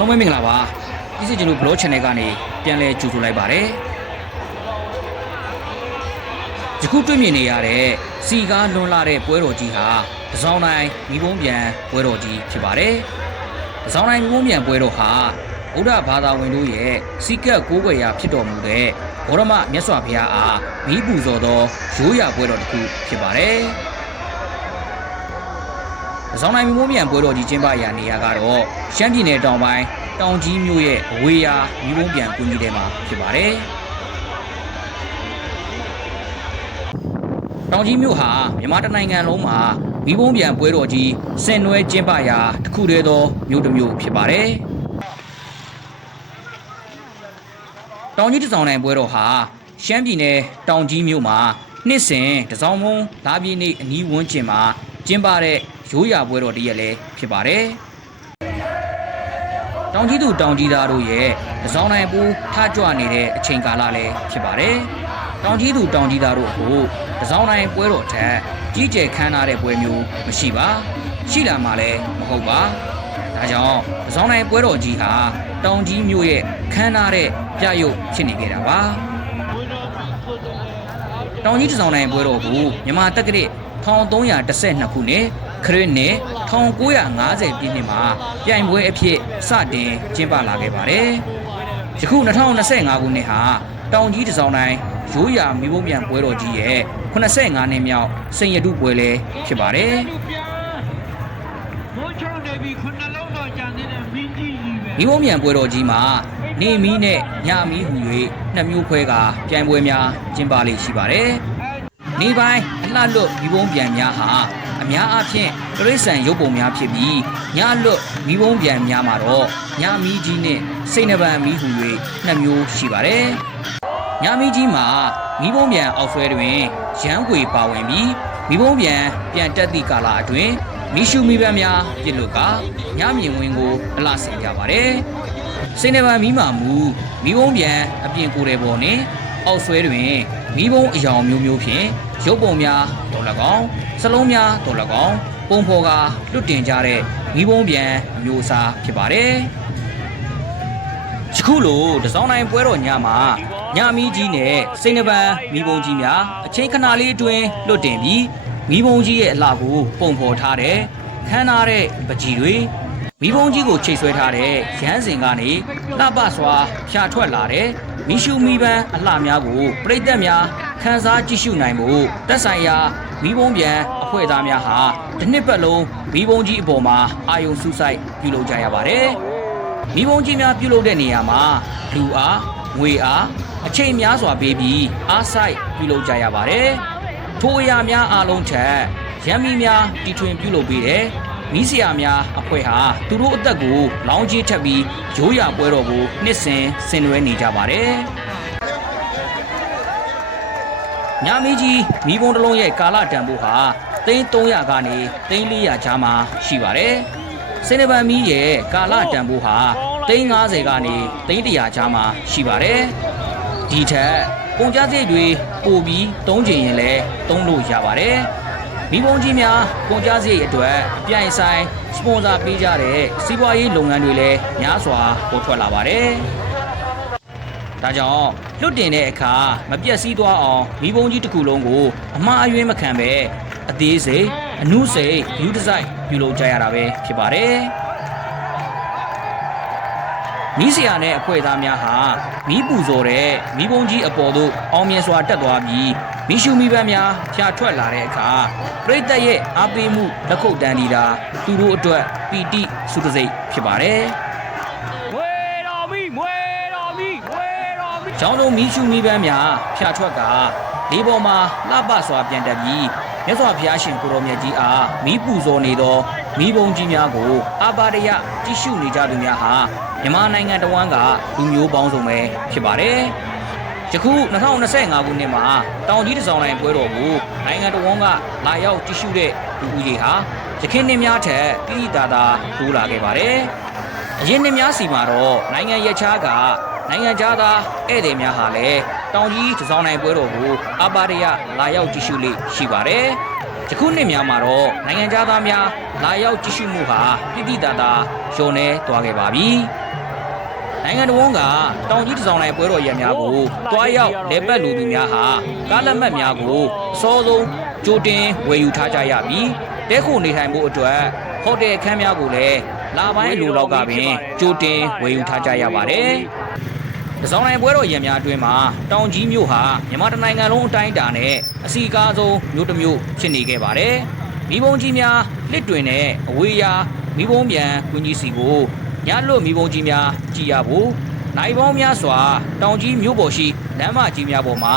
လုံးပဲမင်္ဂလာပါဒီစစ်ကျွန်တော် blog channel ကနေပြန်လဲကြိုဆိုလိုက်ပါတယ်ယခုတွေ့မြင်နေရတဲ့စီကားလွန်လာတဲ့ပွဲတော်ကြီးဟာတစောင်းတိုင်းမိဘုံပြန်ပွဲတော်ကြီးဖြစ်ပါတယ်တစောင်းတိုင်းမိဘုံပြန်ပွဲတော်ဟာဗုဒ္ဓဘာသာဝင်တို့ရဲ့စီကတ်ကိုးကွယ်ရာဖြစ်တော်မူတဲ့ဘောရမမြတ်စွာဘုရားအားမိပူဇော်သောရိုးရာပွဲတော်တစ်ခုဖြစ်ပါတယ်။ ဇောင်းနိုင်မျိုးမြန်ပွဲတော်ကြီးကျင်းပရာနေရာကတော့ရှမ်းပြည်နယ်တောင်ပိုင်းတောင်ကြီးမြို့ရဲ့အဝေးရာမျိုးပုံပြန်ကွင်းကြီးထဲမှာဖြစ်ပါတယ်။တောင်ကြီးမြို့ဟာမြန်မာတိုင်းနိုင်ငံလုံးမှာမျိုးပုံပြန်ပွဲတော်ကြီးဆင်နွှဲကျင်းပရာတစ်ခုတည်းသောမြို့တစ်မြို့ဖြစ်ပါတယ်။တောင်ကြီးတစောင်းနိုင်ပွဲတော်ဟာရှမ်းပြည်နယ်တောင်ကြီးမြို့မှာနှစ်စဉ်တစောင်းမုံလာပြည်နေ့အနီးဝန်းကျင်မှာကျင်းပတဲ့ ရိုးရာပွဲတော်တစ်ရက်လည်းဖြစ်ပါတယ်။တောင်ကြီးသူတောင်ကြီးသားတို့ရဲ့တစောင်းနိုင်ပူထကြွနေတဲ့အချိန်ကာလလည်းဖြစ်ပါတယ်။တောင်ကြီးသူတောင်ကြီးသားတို့ကိုတစောင်းနိုင်ပွဲတော်ထက်ကြီးကျယ်ခမ်းနားတဲ့ပွဲမျိုးမရှိပါ။ရှိလာမှလည်းမဟုတ်ပါ။ဒါကြောင့်တစောင်းနိုင်ပွဲတော်ကြီးဟာတောင်ကြီးမြို့ရဲ့ခမ်းနားတဲ့ပြရုပ်ဖြစ်နေခဲ့တာပါ။တောင်ကြီးတစောင်းနိုင်ပွဲတော်ကိုမြန်မာတက္ကရာ1312ခုနှစ် ခရစ်နှစ်1950ပြည့်နှစ်မှာပြိုင်ပွဲအဖြစ်စတင်ကျင်းပလာခဲ့ပါတယ်။ယခု2025ခုနှစ်ဟာတောင်ကြီးတစောင်းတိုင်းရိုးရာမိဘမြန်ပွဲတော်ကြီးရဲ့85နှစ်မြောက်စိန်ရတုပွဲလည်းဖြစ်ပါတယ်လူပြမိုးချုံနေပြီခုနှလုံးတော်ကြံသေးတယ်မင်းကြီးကြီးပဲ။မိဘမြန်ပွဲတော်ကြီးမှာနေမီနဲ့ညမီဟူ၍နှစ်မျိုးခွဲကပြိုင်ပွဲများကျင်းပလေးရှိပါတယ်။နေပိုင်းအလှလွတ်မိဘုံပြန်များဟာအ များအားဖြင့်တရိษံရုပ်ပုံများဖြစ်ပြီးညလွတ်မိဘုံပြန်များမှာတော့ညမီးကြီးနဲ့စိတ်နှပံမီးဟူ၍နှစ်မျိုးရှိပါတယ်။ညမီးကြီးမှာမိဘုံပြန်အောက်ဆွဲတွင်ရမ်းကွေပါဝင်ပြီးမိဘုံပြန်ပြန်တက်သည့်ကာလအတွင်းမိရှုမိဘများပြစ်လို့ကညမြင်ဝင်ကိုအလှဆင်ကြပါတယ်။စိနေပါမီးမာမူမီးဘုံပြန်အပြင်ကိုယ်တယ်ပေါ်နှင့်အောက်ဆွဲတွင်မီးဘုံအယောင်မျိုးမျိုးဖြင့် ရုပ်ပုံများတော်၎င်းစလုံးများတော်၎င်းပုံဖော်ကလွတ်တင်ကြတဲ့မီးဘုံပြန်အမျိုးအစားဖြစ်ပါတယ်။ယခုလိုတစောင်းနိုင်ပွဲတော်ညမှာညမီးကြီးနဲ့စိနေပါမီးဘုံကြီးများအချိန်ခဏလေးအတွင်းလွတ်တင်ပြီးမီးဘုံကြီးရဲ့အလှကိုပုံဖော်ထားတဲ့ခမ်းနားတဲ့ပကြီးတွေမိဘုံကြီးကိုချိတ်ဆွဲထားတဲ့ရဟန်းစဉ်ကနေလှပစွာဖြာထွက်လာတဲ့မိရှုမိပန်းအလှများကိုပြိတ္တများ ခန်းစားကြည့်ရှုနိုင်မှုတက်ဆိုင်ရာမိဘုံပြန်အဖွဲ့သားများဟာတစ်နှစ်ပတ်လုံးမိဘုံကြီးအပေါ်မှာအာယုံစူးစိုက်ပြုလုပ်ကြရပါတယ်။မိဘုံကြီးများပြုလုပ်တဲ့နေရာမှာလူအားငွေအားအချိန်များစွာပေးပြီးအားဆိုင်ပြုလုပ်ကြရပါတယ်။ထိုအရာများအားလုံးထက်ရမ်းမီများတီထွင်ပြုလုပ်ပေးတဲ့မိစရာများအဖွဲ့ဟာသူတို့အသက်ကိုလောင်းကြီးထက်ပြီးရိုးရာပွဲတော်ကိုနှစ်စဉ်ဆင်နွှဲနေကြပါတယ်။ ညမီကြီးမိဘုံတစ်လုံးရဲ့ကာလတန်ဖိုးဟာသိန်း300ကနေသိန်း400ကြားမှာရှိပါတယ်။စင်နဗန်မီရဲ့ကာလတန်ဖိုးဟာသိန်း90ကနေသိန်း100ကြားမှာရှိပါတယ်။ဒီထက်ကုန်ကြစရိတ်တွေပိုပြီးသုံးချင်ရင်လည်းသုံးလို့ရပါတယ်။မိဘုံကြီးများကုန်ကြစရိတ်အတွက်အပြိုင်ဆိုင်စပွန်ဆာပေးကြတဲ့စီးပွားရေးလုပ်ငန်းတွေလည်းများစွာပေါ်ထွက်လာပါတယ်။ ဒါကြောင့်လွတ်တင်တဲ့အခါမပြတ်စည်းသွားအောင်မိဘုံကြီးတစ်ခုလုံးကိုအမှားအယွင်းမခံပဲအသေးစိတ်အနုစိတ်ယူဒီဇိုင်းပြုလုပ်ကြရတာပဲဖြစ်ပါတယ်။မီးစရာနဲ့အဖွဲ့သားများဟာမီးပူဇော်တဲ့မီးပုံကြီးအပေါ်သို့အောင်မြင်စွာတက်သွားပြီးမီးရှူမီးပန်းများဖြာထွက်လာတဲ့အခါပြိတ္တရဲ့အားပေးမှုလက်ခုပ်တန်းဒီတာသူတို့အတွက်ပီတိစုတစိတ်ဖြစ်ပါတယ် ကျောင်းတော်မီးရှူမီးပန်းများဖြာထွက်ကလေးပေါ်မှာလှပစွာပြန်တက်ပြီးမြတ်စွာဘုရားရှင်ကိုရောမြတ်ကြီးအားမီးပူဇော်နေသောမီးပုံကြီးများကိုအာပါရယကြည့်ရှုနေကြသူများဟာမြန်မာနိုင်ငံတော်ဝန်ကလူမျိုးပေါင်းစုံပဲဖြစ်ပါတယ်။ယခု2025ခုနှစ်မှာတောင်ကြီးတစောင်းလိုင်းပွဲတော်ကိုနိုင်ငံတော်ဝန်ကလာရောက်ကြည့်ရှုတဲ့လူဦးရေဟာယခင်နှစ်များထက်တိတိတာတာတိုးလာခဲ့ပါတယ်။အရင်နှစ်များစီမှာတော့နိုင်ငံရခြားက နိုင်ငံခြားသားဧည့်သည်များဟာလည်းတောင်ကြီးတစောင်းလိုင်းပွဲတော်ကိုအပါရယလာရောက်ကြည့်ရှုလေ့ရှိပါတယ်။ယခုနှစ်များမှာတော့နိုင်ငံခြားသားများလာရောက်ကြည့်ရှုမှုဟာတိတိတာတာလျော့နေသွားခဲ့ပါပြီ။နိုင်ငံတော်ဝန်ကတောင်ကြီးတစောင်းတိုင်းပွဲတော်ရက်များကိုတွားရောက်လဲပတ်လူသူများဟာကားလက်မှတ်များကိုအစောဆုံးကြိုတင်ဝယ်ယူထားကြရပြီးတဲခိုနေထိုင်ဖို့အတွက်ဟိုတယ်အခန်းများကိုလည်းလာပိုင်းလူလောက်ကပင်ကြိုတင်ဝယ်ယူထားကြရပါတယ်။ တစောင်းတိုင်းပွဲတော်ရက်များအတွင်းမှာတောင်ကြီးမြို့ဟာမြန်မာတိုင်းနိုင်ငံလုံးအတိုင်းအတာနဲ့အစီအကားဆုံးမြို့တစ်မြို့ဖြစ်နေခဲ့ပါတယ်။မိဘုံကြီးများလက်တွင်နဲ့အဝေးရာမိဘုံပြန်ကွင်းကြီးစီကိုညလွတ်မိဘုံကြီးများကြည်ရဖို့နိုင်ပေါင်းများစွာတောင်ကြီးမြို့ပေါ်ရှိလမ်းမကြီးများပေါ်မှာ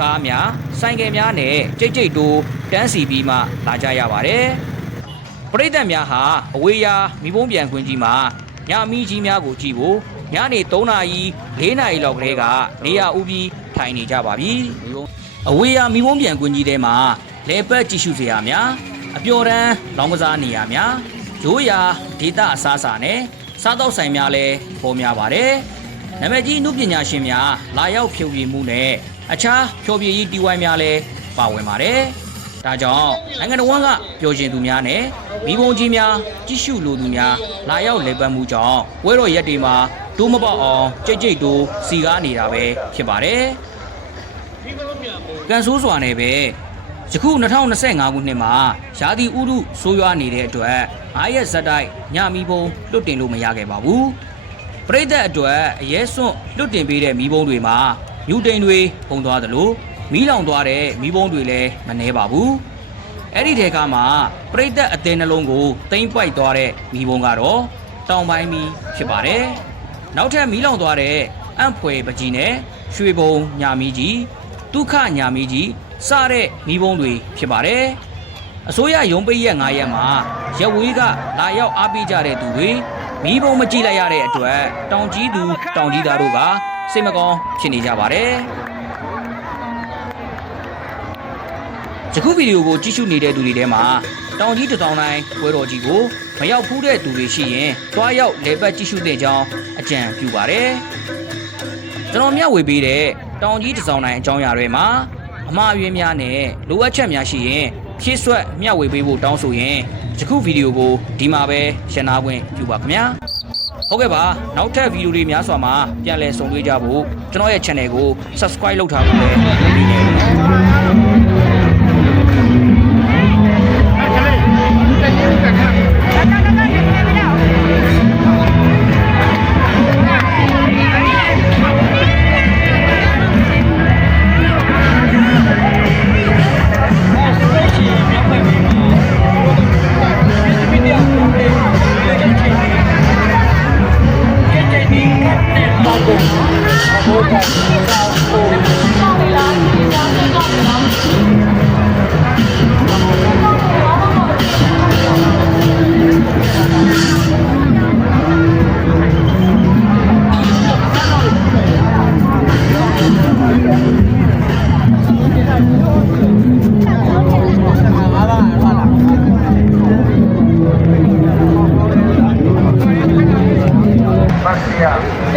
ကားများဆိုင်ကယ်များနဲ့ကြိတ်ကြိတ်တိုးတန်းစီပြီးမှလာကြရပါတယ်။ပရိသတ်များဟာအဝေးရာမိဘုံပြန်ခွင်ကြီးမှာ ညမီးကြီးများကိုကြည့်ဖို့ညနေ3နာရီ4နာရီလောက်ကလေးကနေရာဥပြီးထိုင်နေကြပါပြီအဝေးရာမိဘုံပြန်ခွင်ကြီးထဲမှာလဲပတ်ကြည့်ရှုစရာများအပျော်တမ်းလောင်းကစားနေရများရိုးရာဒေတာအစားအစာနဲ့စားတော့ဆိုင်များလည်းပေါ်များပါတယ်နမကြီးနုပညာရှင်များလာရောက်ဖြုံပြမှုနဲ့အခြားဖြောပြရေးတီဝိုင်းများလည်းပါဝင်ပါတယ် ဒါကြောင့်နိုင်ငံတော်ဝန်ကပြောရှင်သူများနဲ့မိဘုံကြီးများကြည့်ရှုလိုသူများလာရောက်လေပတ်မှုကြောင့်ဝဲတော်ရက်တွေမှာတိုးမပေါက်အောင်ကြိတ်ကြိတ်တိုးစီကားနေတာပဲဖြစ်ပါတယ်။ကန်ဆိုးစွာနဲ့ပဲယခု2025ခုနှစ်မှာရာသီဥတုဆိုးရွားနေတဲ့အတွက်အားရက်ဇက်တိုက်ညမီဘုံလွတ်တင်လို့မရခဲ့ပါဘူး။ပရိသတ်အတွက်အရဲစွန့်လွတ်တင်ပေးတဲ့မီးပုံးတွေမှာမြူတိန်တွေပုံသွားသလို မီးလောင်သွားတဲ့မီးပုံးတွေလည်းမနှဲပါဘူးအဲ့ဒီထဲကမှပရိသတ်အသေးနှလုံးကိုတိမ့်ပိုက်သွားတဲ့မီးပုံးကတော့တောင်ပိုင်းမီးဖြစ်ပါတယ်နောက်ထပ်မီးလောင်သွားတဲ့အံ့ဖွယ်ပကြီးနဲ့ရွှေဘုံညာမီးကြီးဒုက္ခညာမီးကြီးစတဲ့မီးပုံးတွေဖြစ်ပါတယ်အစိုးရရုံးပိတ်ရက်9ရက်မှာရက်ဝေးကလာရောက်အားပေးကြတဲ့သူတွေမီးပုံမကြည့်လိုက်ရတဲ့အတွက်တောင်ကြီးသူတောင်ကြီးသားတို့ကစိတ်မကောင်းဖြစ်နေကြပါတယ်။ ယခုဗီဒီယိုကိုကြည့်ရှုနေတဲ့သူတွေထဲမှာတောင်ကြီးတစ်တောင်တိုင်းဝဲတော်ကြီးကိုမရောက်ဖူးတဲ့သူတွေရှိရင်တွားရောက်လေပတ်ကြည့်ရှုတဲ့ကြောင်းအကြံပြုပါတယ်။ကျွန်တော်မျှဝေပေးတဲ့တောင်ကြီးတစ်စောင်းတိုင်းအကြောင်းအရာတွေမှာအမှားအယွင်းများနဲ့လိုအပ်ချက်များရှိရင်ဖြည့်ဆွက်မျှဝေပေးဖို့တောင်းဆိုရင်ယခုဗီဒီယိုကိုဒီမှာပဲရှင်းနာခွင့်ပြုပါခင်ဗျာဟုတ်ကဲ့ပါနောက်ထပ်ဗီဒီယိုတွေများစွာမှာပြန်လည်ဆုံတွေ့ကြဖို့ကျွန်တော်ရဲ့ channel ကို subscribe လုပ်ထားဖို့လည်းလုပ်နေ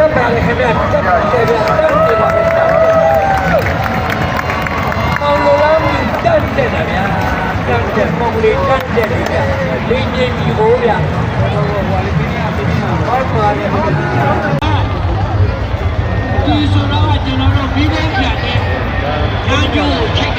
တယ်နော်တက်တာလေခင်ဗျတက်တယ်ဗျတက်တယ်ပါပဲအောင်လိုလားမတက်တယ်ဗျာတက်တယ်ပုံလေးတက်တယ်ဗျာလေးငင်းကြီးဟိုးဗျာဘာပါလဲဒီဆိုတော့ကျွန်တော်တို့ပြီးတဲ့ပြန်တယ်ညာကျိုးချိတ်